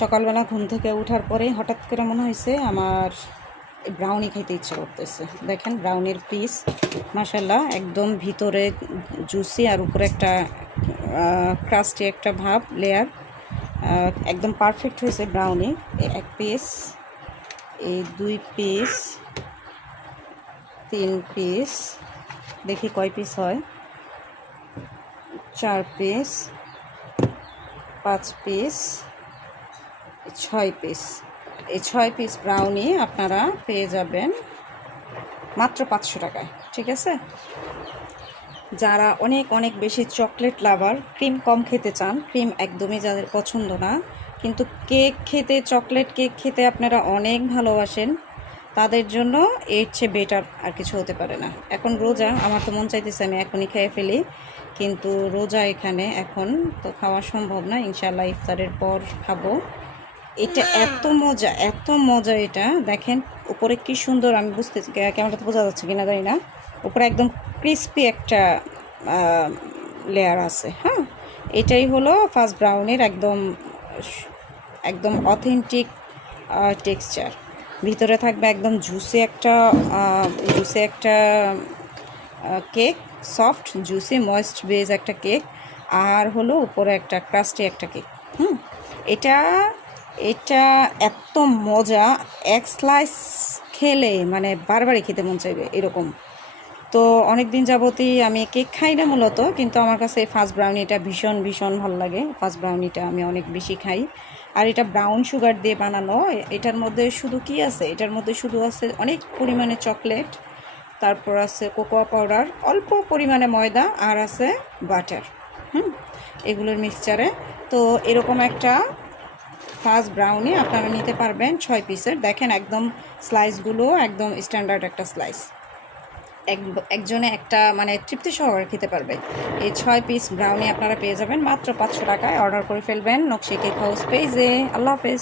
সকালবেলা ঘুম থেকে ওঠার পরে হঠাৎ করে মনে হয়েছে আমার ব্রাউনি খাইতে ইচ্ছে করতেছে। দেখেন ব্রাউনির পিস মাশাল্লাহ একদম ভিতরে জুসি আর উপরে একটা ক্রাস্টি একটা ভাব লেয়ার, একদম পারফেক্ট হয়েছে ব্রাউনি। এক পিস, এই 2 পিস, 3 পিস, দেখি কয় পিস হয়, 4 পিস, 5 পিস, 6 পিস। এই 6 পিস ব্রাউনি আপনারা পেয়ে যাবেন মাত্র 500 টাকায়। ঠিক আছে, যারা অনেক অনেক বেশি চকলেট লাভার, ক্রিম কম খেতে চান, ক্রিম একদমই যাদের পছন্দ না, কিন্তু কেক খেতে, চকলেট কেক খেতে আপনারা অনেক ভালোবাসেন, তাদের জন্য এর চেয়ে বেটার আর কিছু হতে পারে না। এখন রোজা, আমার তো মন চাইতেছে আমি এখনই খেয়ে ফেলি, কিন্তু রোজা এখানে এখন তো খাওয়া সম্ভব না, ইনশাআল্লাহ ইফতারের পর খাবো। এটা এত মজা, এত মজা! এটা দেখেন উপরে কি সুন্দর, আমি বুঝতে ক্যামেরাতে বোঝা যাচ্ছে কিনা জানি না, উপরে একদম ক্রিস্পি একটা লেয়ার আছে। হ্যাঁ, এটাই হলো ফার্স্ট ব্রাউনির একদম একদম অথেন্টিক টেক্সচার। ভিতরে থাকবে একদম জুসি একটা cake, soft juicy moist base একটা কেক, আর হলো উপরে একটা ক্রাস্টি একটা কেক। এটা এটা এত মজা, এক স্লাইস খেলে মানে বারবারই খেতে মন চাইবে এরকম। তো অনেক দিন যাবতই আমি কেক খাই না মূলত, কিন্তু আমার কাছে এই ফার্স্ট ব্রাউনিটা ভীষণ ভীষণ ভালো লাগে। ফার্স্ট ব্রাউনিটা আমি অনেক বেশি খাই। আর এটা ব্রাউন সুগার দিয়ে বানানো। এটার মধ্যে শুধু কি আছে, এটার মধ্যে শুধু আছে অনেক পরিমাণে চকলেট, তারপর আছে কোকোয়া পাউডার, অল্প পরিমাণে ময়দা, আর আছে বাটার। এগুলোর মিক্সচারে। তো এরকম একটা ফার্স্ট ব্রাউনি আপনারা নিতে পারবেন 6 পিসের। দেখেন একদম স্লাইসগুলো একদম স্ট্যান্ডার্ড একটা স্লাইস, একজনে একটা মানে তৃপ্তি সহকারে খেতে পারবে। এই 6 পিস ব্রাউনি আপনারা পেয়ে যাবেন মাত্র 500 টাকায়। অর্ডার করে ফেলবেন নকশি কেক হাউস পেজে। আল্লাহ হাফেজ।